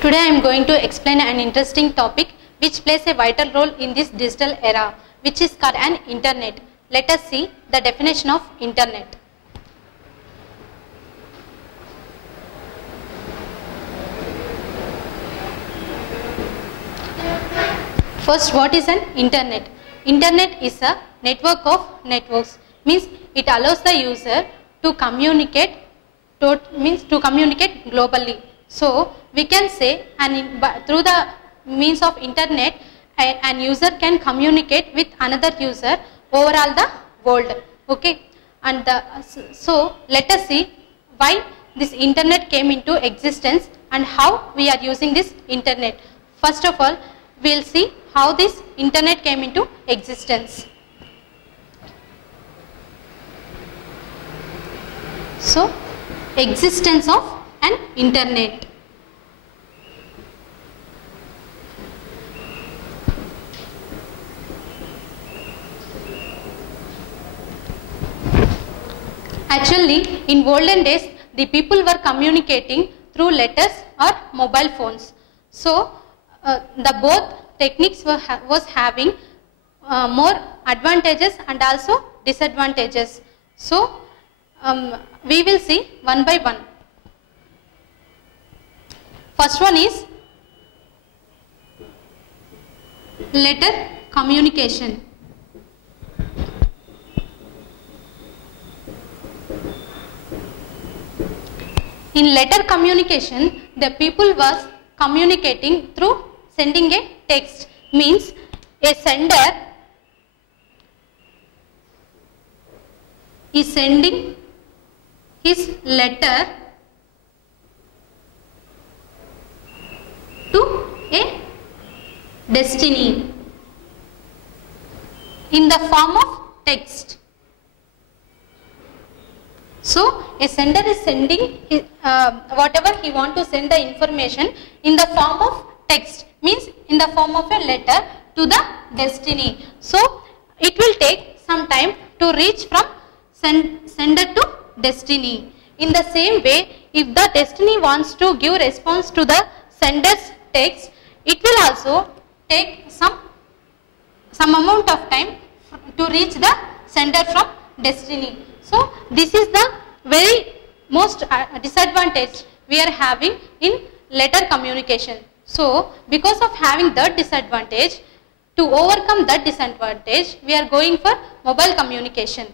Today I am going to explain an interesting topic which plays a vital role in this digital era, which is called an internet. Let us see the definition of internet. First, what is an internet? Internet is a network of networks. Means it allows the user to communicate globally. So we can say through the means of internet an user can communicate with another user over all the world. Okay, and so let us see why this internet came into existence and how we are using this internet. First of all, we will see how this internet came into existence. So, existence of an internet. Actually, in olden days, the people were communicating through letters or mobile phones. So, the both techniques was having more advantages and also disadvantages. So, we will see one by one. First one is letter communication. In letter communication, the people was communicating through sending a text. Means a sender is sending his letter to a destiny in the form of text. So a sender is sending his, whatever he want to send the information in the form of text, means in the form of a letter to the destiny. So it will take some time to reach from sender to destiny. In the same way, if the destiny wants to give response to the sender's text, it will also take some amount of time to reach the sender from destiny. So this is the very most disadvantage we are having in letter communication. So because of having that disadvantage, to overcome that disadvantage, we are going for mobile communication.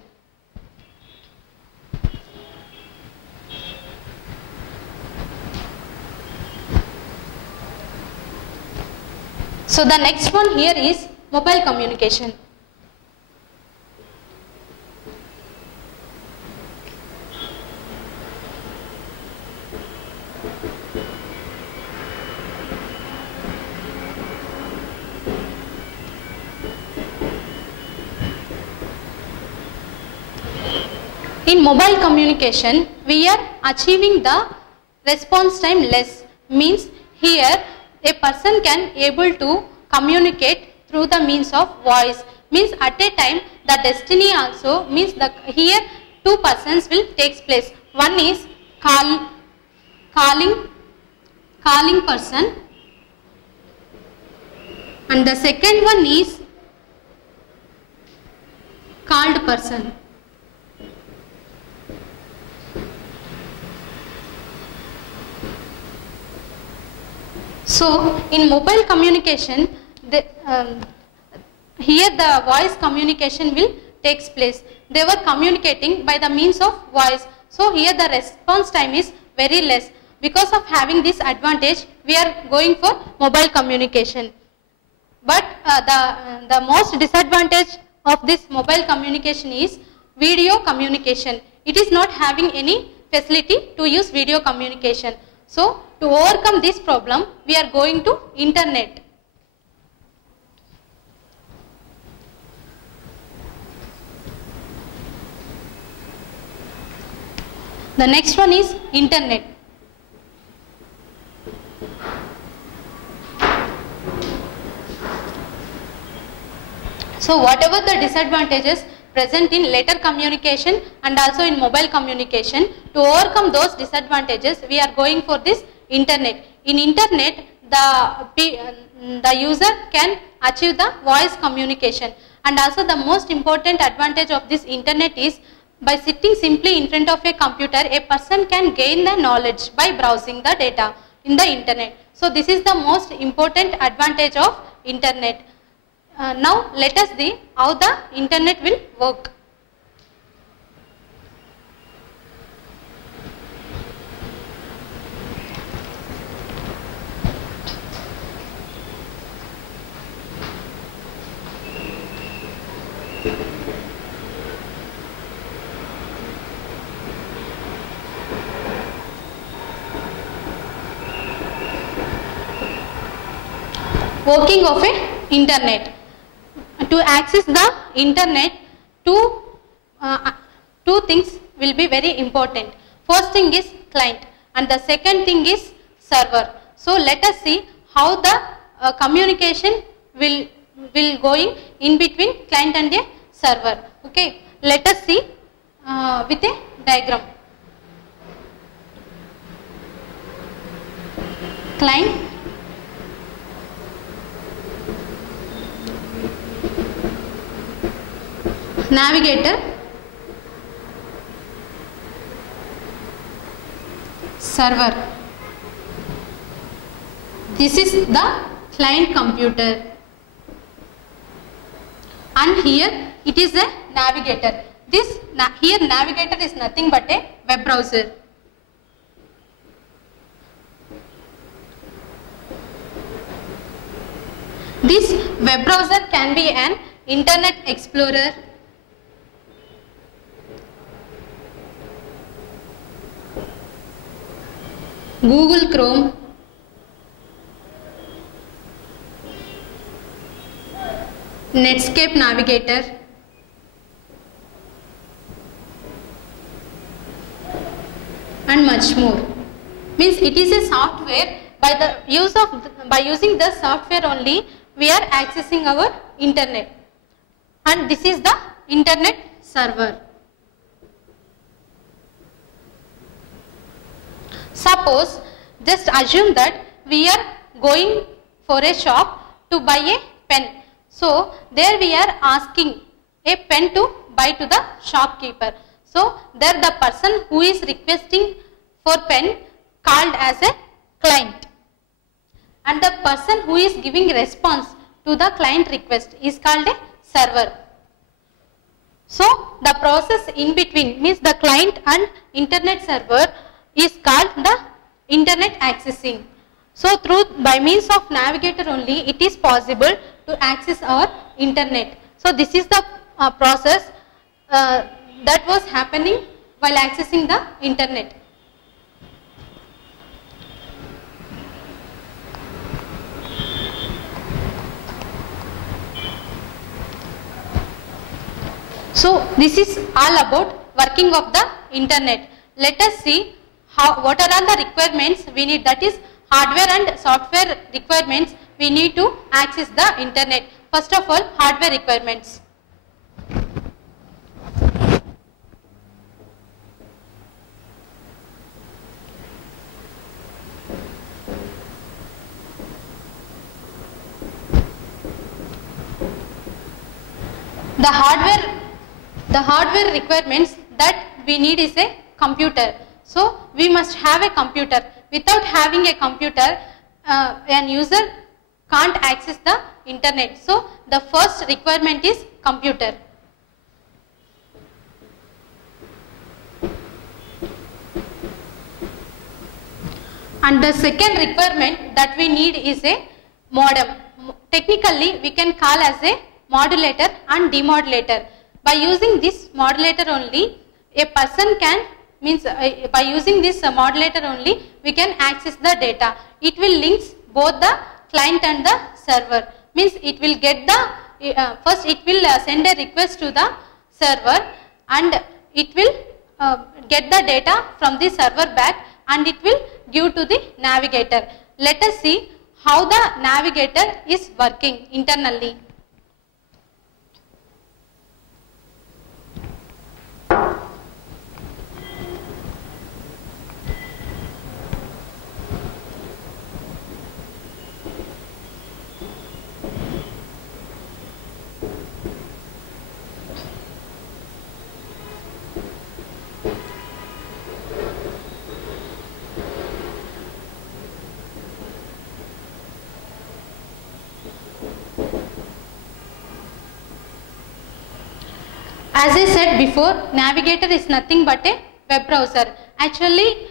So the next one here is mobile communication. In mobile communication, we are achieving the response time less. Means here a person can able to communicate through the means of voice. Means at a time the destiny also means here two persons will take place. One is calling person, and the second one is called person. So in mobile communication, here the voice communication will takes place. They were communicating by the means of voice. So here the response time is very less. Because of having this advantage, we are going for mobile communication. But the most disadvantage of this mobile communication is video communication. It is not having any facility to use video communication. So to overcome this problem, we are going to internet. The next one is internet. So whatever the disadvantages present in letter communication and also in mobile communication, to overcome those disadvantages, we are going for this internet. In internet, the user can achieve the voice communication, and also the most important advantage of this internet is by sitting simply in front of a computer, a person can gain the knowledge by browsing the data in the internet. So this is the most important advantage of internet. Now let us see how the internet will work. Working of a internet. To access the internet, two things will be very important. First thing is client and the second thing is server. So let us see how the communication will going in between client and a server. Okay, let us see with a diagram. Client, navigator, server. This is the client computer, and here it is a navigator. This here navigator is nothing but a web browser. This web browser can be an Internet Explorer, Google Chrome, Netscape Navigator, and much more. Means it is a software. By using the software only, we are accessing our internet, and this is the internet server. Suppose, just assume that we are going for a shop to buy a pen. So there we are asking a pen to buy to the shopkeeper. So there the person who is requesting for pen called as a client, and the person who is giving response to the client request is called a server. So the process in between, means the client and internet server, is called the internet accessing. So by means of navigator only it is possible to access our internet. So this is the process that was happening while accessing the internet. So this is all about working of the internet. Let us see what are all the requirements we need, that is hardware and software requirements we need to access the internet. First of all, hardware requirements. The hardware requirements that we need is a computer. So we must have a computer. Without having a computer, an user can't access the internet. So the first requirement is computer. And the second requirement that we need is a modem. Technically we can call as a modulator and demodulator. By using this modulator only, a person can, by using this modulator only, we can access the data. It will links both the client and the server. Means it will get the, first it will send a request to the server, and it will get the data from the server back, and it will give to the navigator. Let us see how the navigator is working internally. As I said before, navigator is nothing but a web browser. Actually,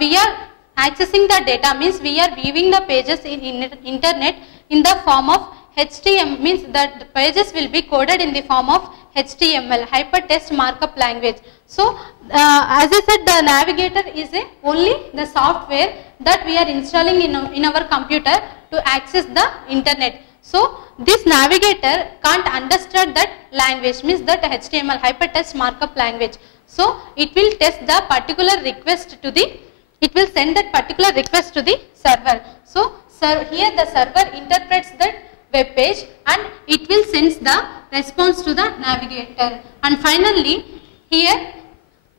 we are accessing the data, means we are viewing the pages in internet in the form of HTML, means that the pages will be coded in the form of HTML, hypertext markup language. So, as I said, the navigator is only the software that we are installing in our computer to access the internet. So, this navigator can't understand that language, means that HTML, hypertext markup language. So, it will test the particular request to the, it will send that particular request to the server. So, here the server interprets that web page and it will send the response to the navigator. And finally, here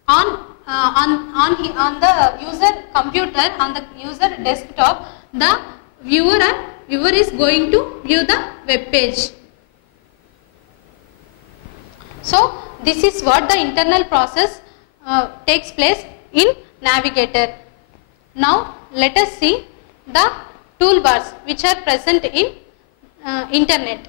on the user computer, on the user desktop, the viewer is going to view the web page. So, this is what the internal process takes place in navigator. Now, let us see the toolbars which are present in internet.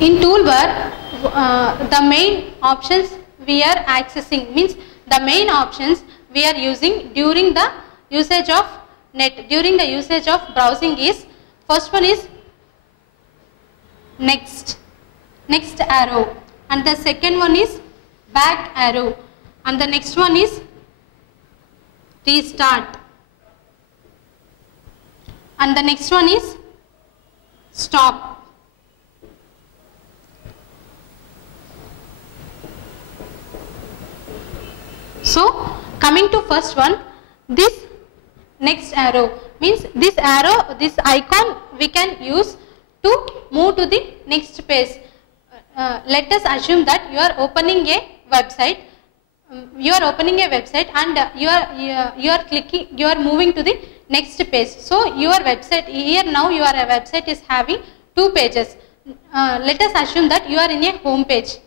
In toolbar, the main options we are accessing, means the main options we are using during the usage of net, during the usage of browsing is, first one is next arrow, and the second one is back arrow, and the next one is restart, and the next one is stop. So, coming to first one, this next arrow, means this arrow, this icon we can use to move to the next page. Let us assume that you are opening a website, and you are clicking, you are moving to the next page. So, your website, here now your website is having two pages. Let us assume that you are in a home page.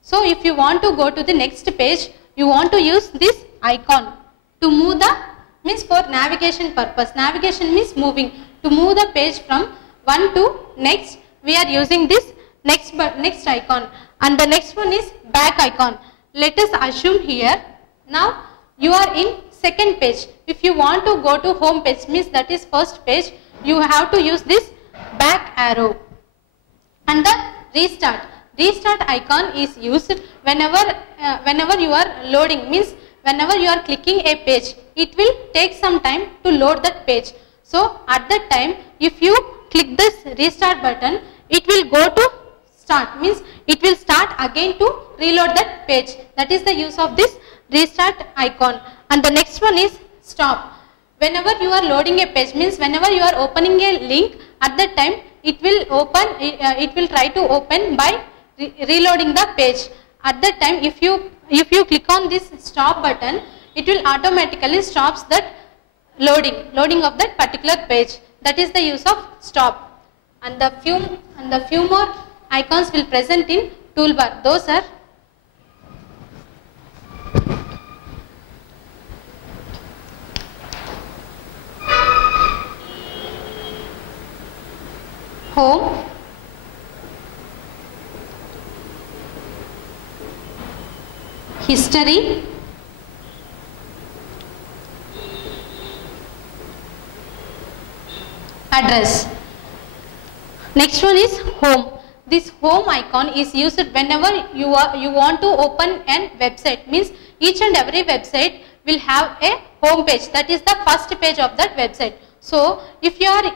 So, if you want to go to the next page, you want to use this icon to move the, means for navigation purpose. Navigation means moving. To move the page from one to next, we are using this next icon, and the next one is back icon. Let us assume here now you are in second page. If you want to go to home page, means that is first page, you have to use this back arrow. And the restart icon is used whenever you are loading, means whenever you are clicking a page, it will take some time to load that page. So, at that time, if you click this restart button, it will go to start, means it will start again to reload that page. That is the use of this restart icon. And the next one is stop. Whenever you are loading a page, means whenever you are opening a link, at that time it will open, it will try to open by reloading the page. At that time, if you click on this stop button, it will automatically stops that loading of that particular page. That is the use of stop. And the few more icons will present in toolbar. Those are home, history, address. Next one is home. This home icon is used whenever you want to open a website, means each and every website will have a home page, that is the first page of that website. So, if you are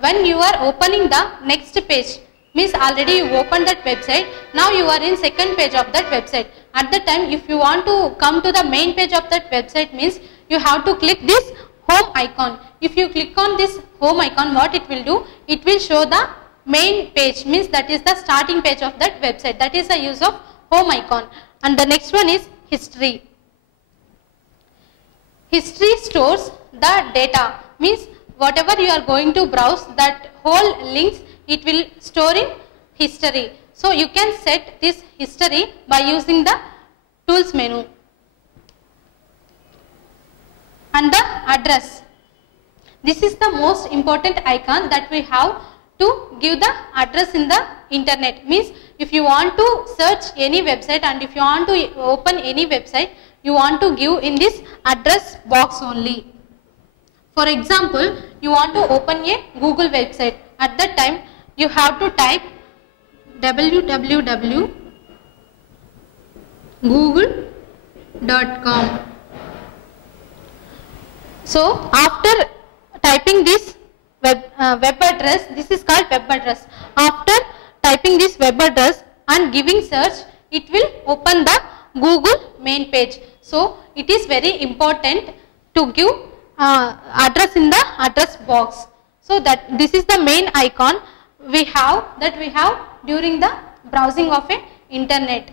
when you are opening the next page, means already you opened that website, now you are in second page of that website. At the time, if you want to come to the main page of that website, means you have to click this home icon. If you click on this home icon, what it will do? It will show the main page, means that is the starting page of that website. That is the use of home icon. And the next one is history. History stores the data, means whatever you are going to browse, that whole links it will store in history. So you can set this history by using the tools menu. And the address. This is the most important icon that we have to give the address in the internet. Means if you want to search any website and if you want to open any website, you want to give in this address box only. For example, you want to open a Google website. At that time, you have to type www.google.com. So after typing this web address, this is called web address. After typing this web address and giving search, it will open the Google main page. So it is very important to give address in the address box. So that this is the main icon we have during the browsing of a internet.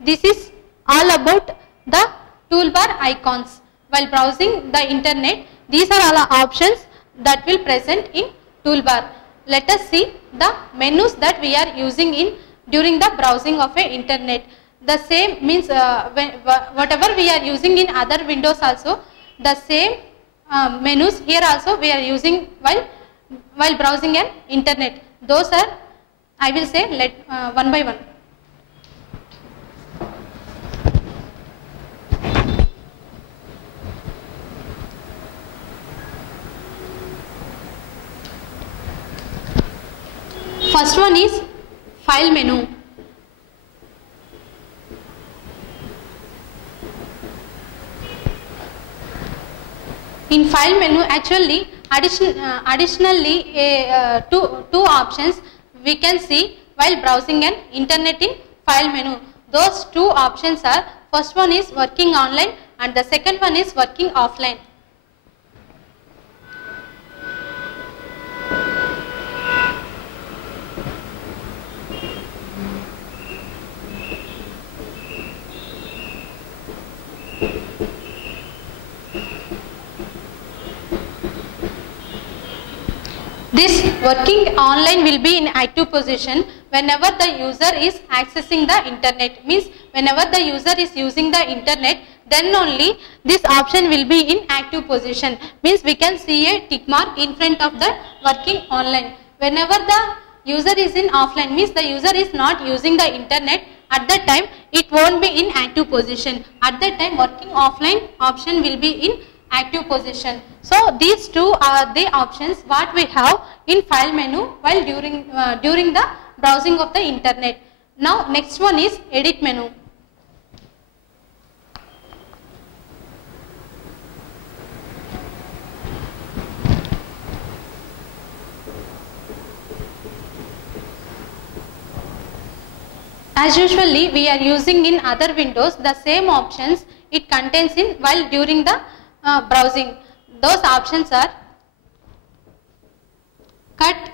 This is all about the toolbar icons. While browsing the internet, these are all options that will present in toolbar. Let us see the menus that we are using in during the browsing of a internet. The same means whatever we are using in other windows also, the same menus here also we are using while browsing an internet. Those are, I will say, one by one. First one is file menu. In file menu, actually additionally two options we can see while browsing an internet in file menu. Those two options are, first one is working online and the second one is working offline. This working online will be in active position whenever the user is accessing the internet. Means whenever the user is using the internet, then only this option will be in active position. Means we can see a tick mark in front of the working online. Whenever the user is in offline, means the user is not using the internet, at that time it won't be in active position. At that time working offline option will be in active position. So these two are the options what we have in file menu while during the browsing of the internet. Now next one is edit menu. As usually we are using in other windows the same options it contains in while during the browsing. Those options are cut,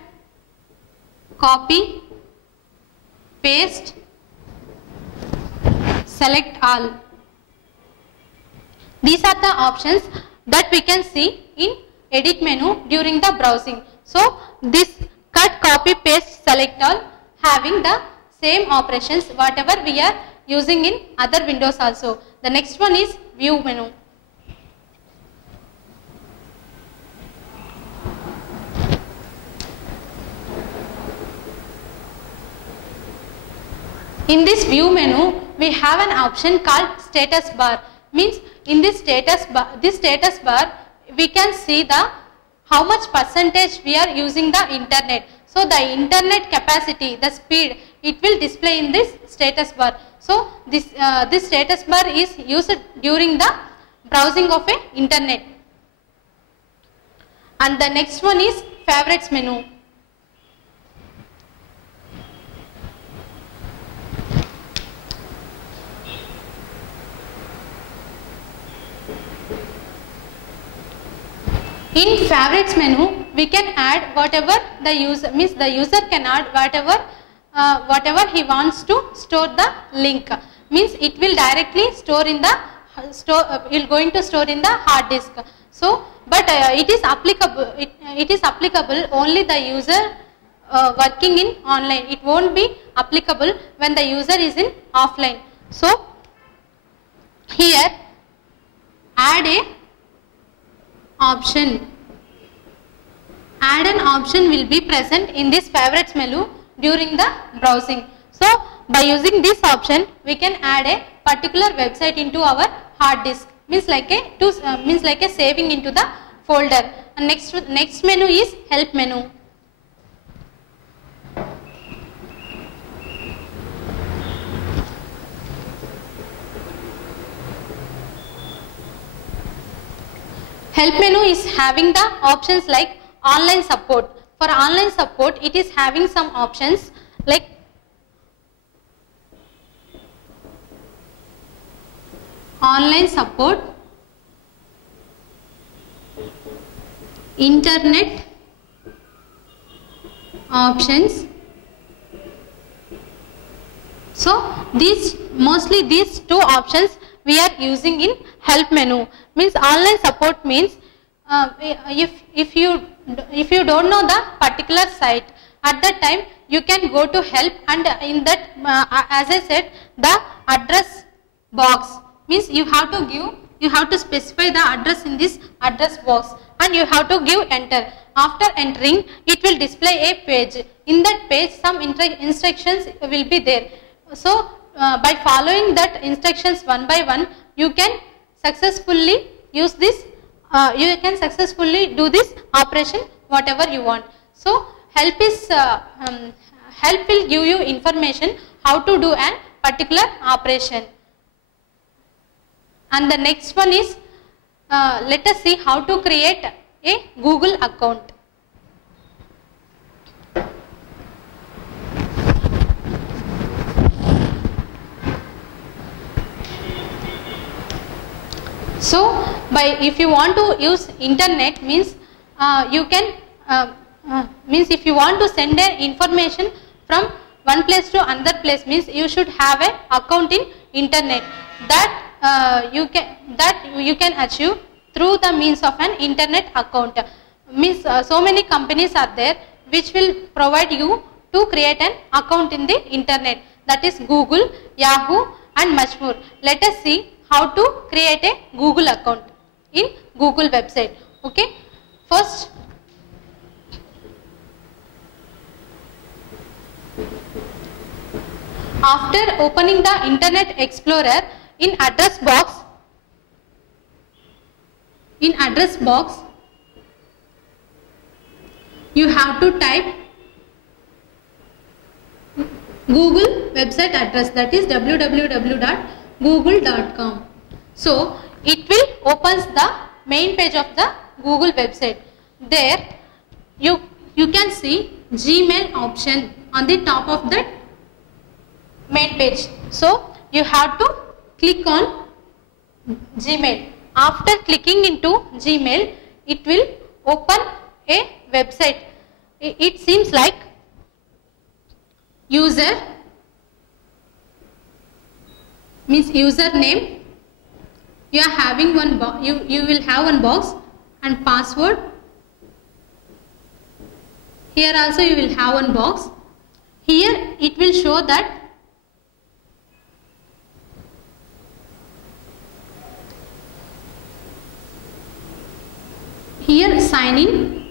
copy, paste, select all. These are the options that we can see in edit menu during the browsing. So this cut, copy, paste, select all having the same operations whatever we are using in other windows also. The next one is view menu. In this view menu, we have an option called status bar. Means in this status bar, we can see the how much percentage we are using the internet. So the internet capacity, the speed, it will display in this status bar. So this status bar is used during the browsing of a internet. And the next one is favorites menu. In favorites menu, we can add whatever the user, means the user can add whatever he wants to store the link. Means it will directly store in the it will going to store in the hard disk. So but it is applicable. It is applicable only the user working in online. It won't be applicable when the user is in offline. So here add a option. Add an option will be present in this favorites menu during the browsing. So by using this option we can add a particular website into our hard disk, means like a saving into the folder. And next menu is help menu. Help menu is having the options like online support. For online support it is having some options like online support, internet options. So mostly these two options we are using in help menu. Means online support means if you don't know the particular site, at that time you can go to help, and in that as I said, the address box means you have to specify the address in this address box and you have to give enter. After entering, it will display a page. In that page some instructions will be there. So by following that instructions one by one, you can successfully use this, you can successfully do this operation whatever you want. So help will give you information how to do an particular operation. And the next one is let us see how to create a Google account. So if you want to use internet, means you can means if you want to send an information from one place to another place, means you should have an account in internet. That you can achieve through the means of an internet account. Means so many companies are there which will provide you to create an account in the internet, that is Google, Yahoo and much more. Let us see how to create a Google account in Google website. Okay, first after opening the Internet Explorer, in address box you have to type Google website address, that is www.google.com. So it will opens the main page of the Google website. There you can see Gmail option on the top of that main page. So you have to click on Gmail. After clicking into Gmail, it will open a website. It seems like user means username. You are having one box. You will have one box, and password. Here also you will have one box. Here it will show that here sign in.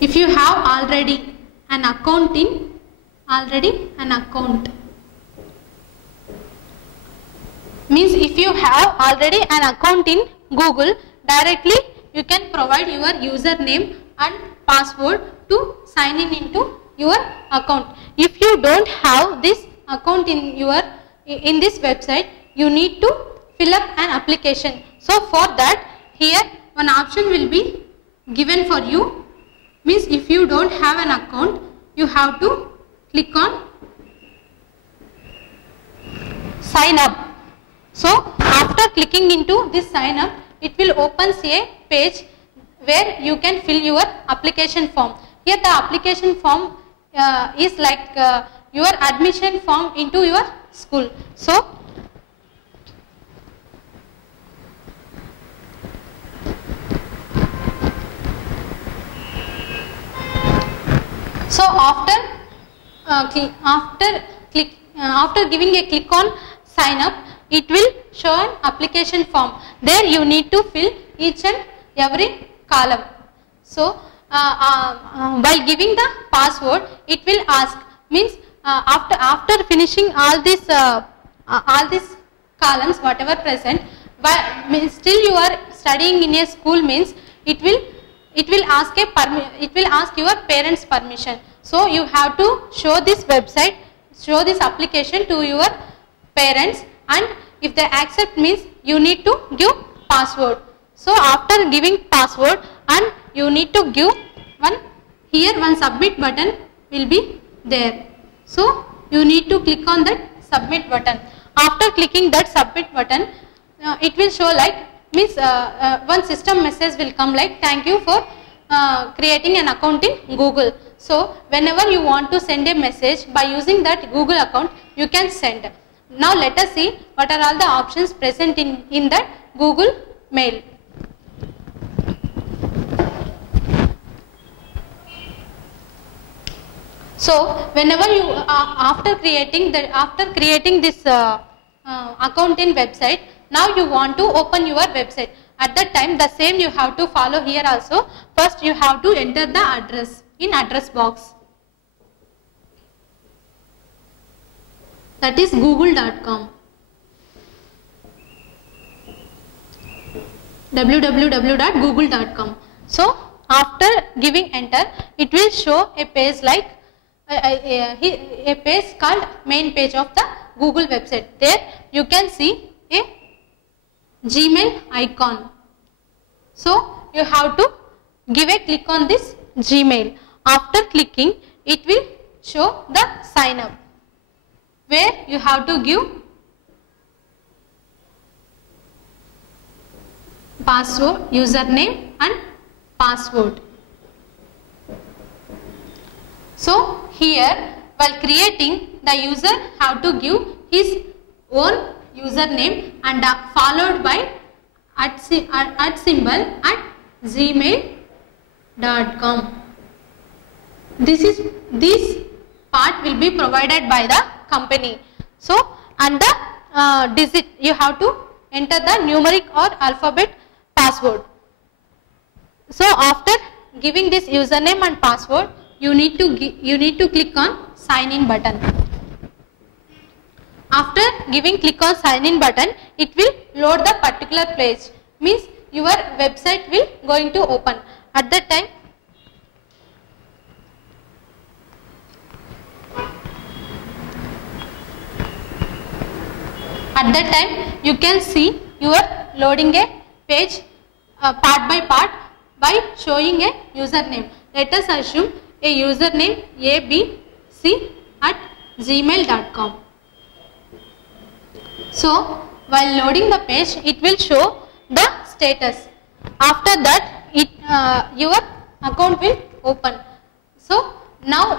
If you have already an account means if you have already an account in Google, directly you can provide your username and password to sign in into your account. If you don't have this account in this website, you need to fill up an application. So for that, here one option will be given for you. Means if you don't have an account, you have to click on sign up. So after clicking into this sign up, it will open a page where you can fill your application form. Here the application form is like your admission form into your school. So So after giving a click on sign up, it will show an application form. There you need to fill each and every column. So while giving the password, it will ask, means after finishing all these columns whatever present, but still you are studying in a school, means it will ask your parents' permission. So you have to show this website, show this application to your parents, and if they accept, means you need to give password. So after giving password, and you need to give one submit button will be there. So you need to click on that submit button. After clicking that submit button, it will show like, means one system message will come like, thank you for creating an account in Google. So whenever you want to send a message by using that Google account, you can send. Now let us see what are all the options present in that Google Mail. So whenever you after creating this account in website, now you want to open your website. At that time, the same you have to follow here also. First you have to enter the address in address box. That is google.com. www.google.com. So after giving enter, it will show a page like a page called main page of the Google website. There you can see a Gmail icon. So you have to give a click on this Gmail. After clicking, it will show the sign up, where you have to give password, username and password. So here, while creating, the user have to give his own username and followed by @ symbol at gmail.com. This part will be provided by the company. So and the digit, you have to enter the numeric or alphabet password. So after giving this username and password, you need to click on sign in button. After giving click on sign in button, it will load the particular page, means your website will going to open. At that time, you can see you are loading a page part by part by showing a username. Let us assume a username abc@gmail.com. So while loading the page, it will show the status. After that, your account will open. So now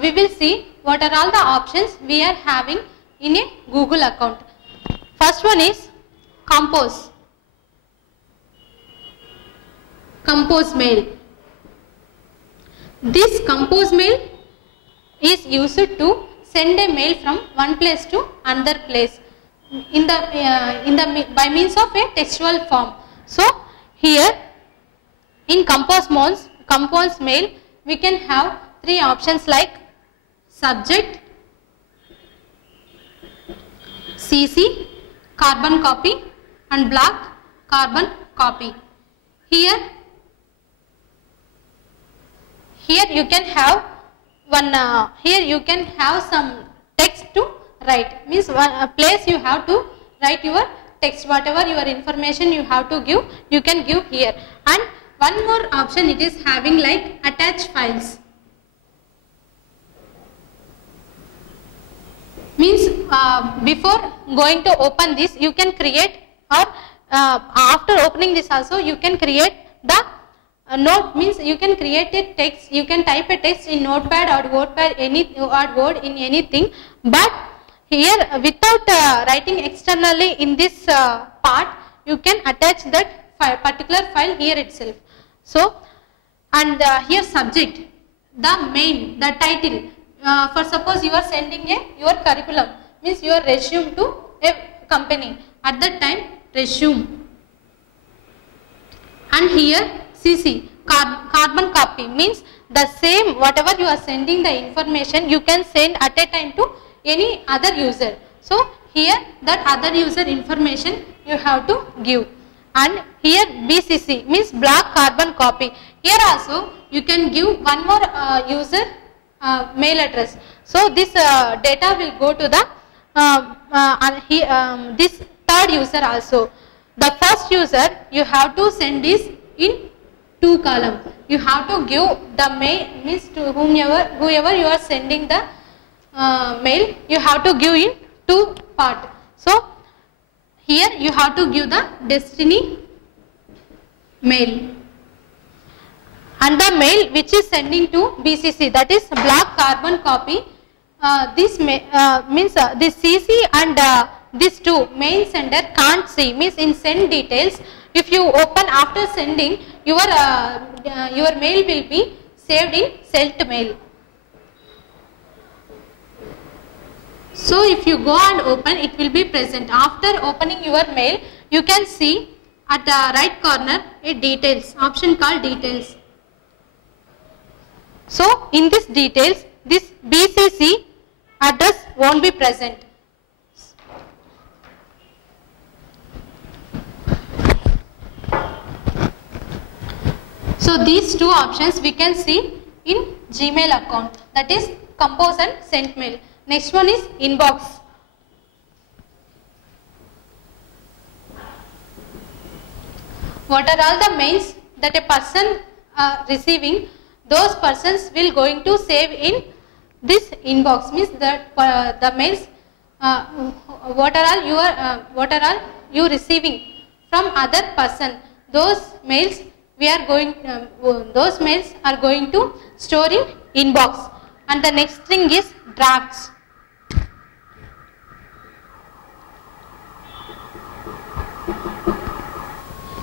we will see what are all the options we are having in a Google account. First one is Compose Mail. This Compose Mail is used to send a mail from one place to another place by means of a textual form. So here in Compose Mail, we can have three options like subject, CC, carbon copy, and black carbon copy. Here you can have here you can have some text to write, means a place you have to write your text, whatever your information you have to give, you can give here. And one more option it is having like attach files, means before going to open this, you can create, or after opening this also you can create the note, means you can create a text, you can type a text in Notepad or Word in anything, but here without writing externally in this part, you can attach that particular file here itself. So and here subject, the main, the title. For suppose you are sending your curriculum, means your resume to a company. At that time, resume. And here CC, carbon copy, means the same whatever you are sending the information, you can send at a time to any other user. So here that other user information you have to give. And here BCC means black carbon copy. Here also you can give one more user mail address. So this data will go to the this third user also. The first user you have to send this in 2 column. You have to give the mail, means to whoever you are sending the mail, you have to give in 2 part. So here you have to give the destiny mail, and the mail which is sending to BCC, that is black carbon copy. This means this CC and this 2 main sender can't see, means in send details. If you open after sending, your mail will be saved in sent mail. So if you go and open, it will be present. After opening your mail, you can see at the right corner a details, option called details. So in this details, this BCC address won't be present. So these 2 options we can see in Gmail account, that is compose and sent mail. Next one is inbox. What are all the mails that a person receiving, those persons will going to save in this inbox, means that the mails what are all you receiving from other person, those mails we are going those mails are going to store in inbox. And the next thing is drafts.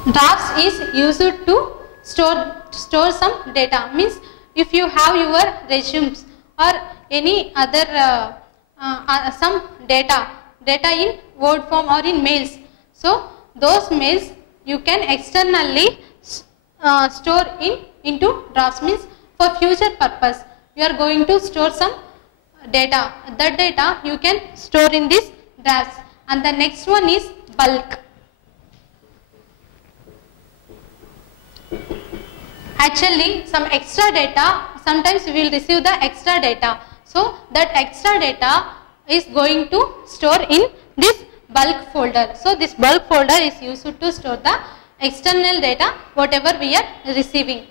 Drafts is used to store some data, means if you have your resumes or any other some data in Word form or in mails, so those mails you can externally store into drafts, means for future purpose you are going to store some data. That data you can store in this drafts. And the next one is bulk. Actually some extra data, sometimes we will receive the extra data. So that extra data is going to store in this bulk folder. So this bulk folder is used to store the external data whatever we are receiving.